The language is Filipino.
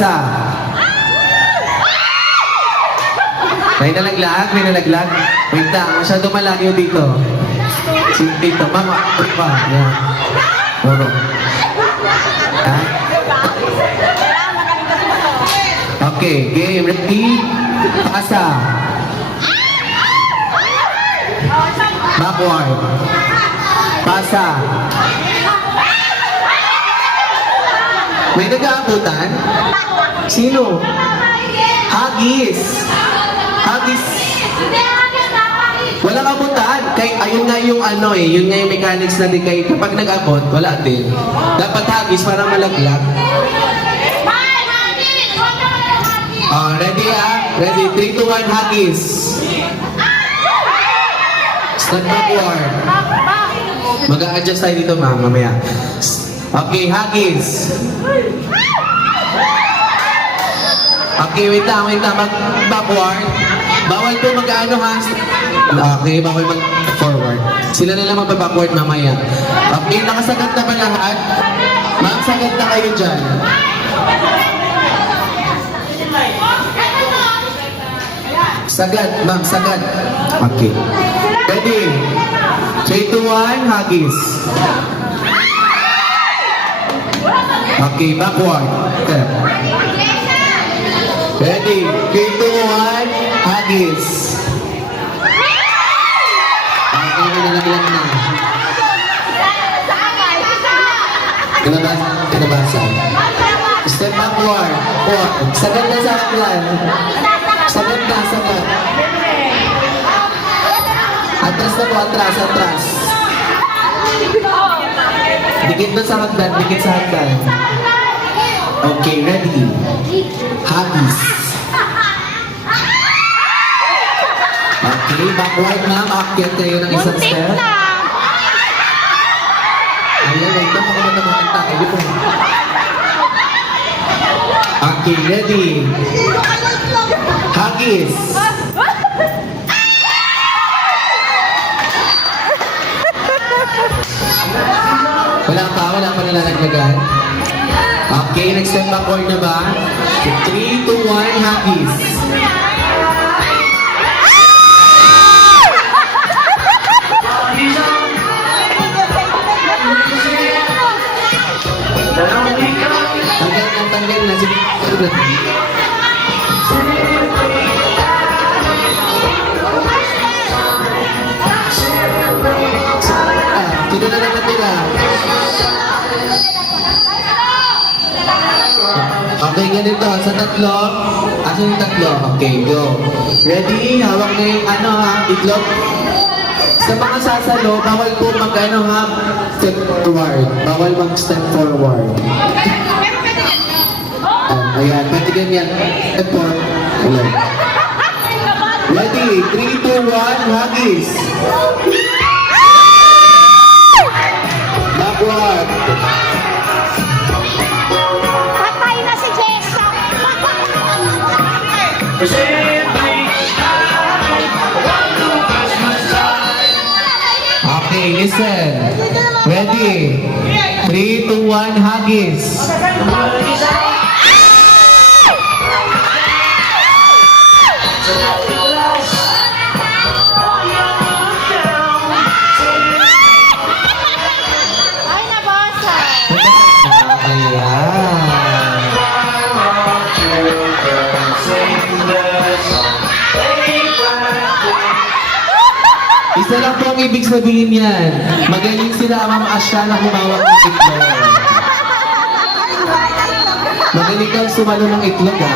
Pasa. May nalaglag, may nalaglag. Wait na, masyado malayo dito. Dito, mama, pa. Yan. Puro. Ha? Okay, game, ready? Pasa. Backward. Pasa. May nag-aabutan? Sino? Hagis. Hagis. Walang abutan. Kay, ayun nga yung ano eh, yun nga yung mechanics na din kay kapag nag-abot, wala din. Dapat hagis para malaglag. Ready ah? Ready? 3, 2, 1, hagis. Step backward. Mag-a-adjust tayo dito mamaya. Okay, hagis. Okay, wait lang. Mag-backward. Bawal po mag-ano ha. Okay, bawal mag-forward. Sila na lang mag-backward mamaya. Okay, nakasagat na ba lahat? Ma'am, sagat na kayo dyan. Sagat, ma'am, sagat. Okay. Ready? 3, 2, 1, hagis. Okay, backward. Okay. Ready? 3, 2, 1, hagis. Okay, nalaglag na. Kinabasa. Step backward. Sagat na sa aklan. Sagat na, sagat. Atras na po, atras. Dikit na sa hagdan, dikit sa hagdan. Okay, ready? Hagis. Okay, backward ma'am. Akyat kayo ng isang step. Ayan, ito ako matamata. Okay, ready? Hagis. Wala pa nalalaglagan. Okay, next step backward na ba? 3, 2, 1, hagis. Tanggal na. Sige. Dito na naman nila. Okay, ganito. Sa tatlo. Asa yung tatlo? Okay, go. Ready? Hawak na yung ano ha, itlog. Sa mga sasalo, bawal po mag-ano ha, step forward. Bawal mag-step forward. Ayan, pati ganyan. Step forward. Ayan. Ready? 3, 2, 1, hagis. Backward. Patay na si Jessa. Okay, listen. Ready? 3, 2, 1, hagis. Ay, nabasa. Ayan. Isa lang po ang ibig sabihin yan. Magaling sila Ma'am Asya na humawak ng itlog. Magaling kang sumalo ng itlog ha.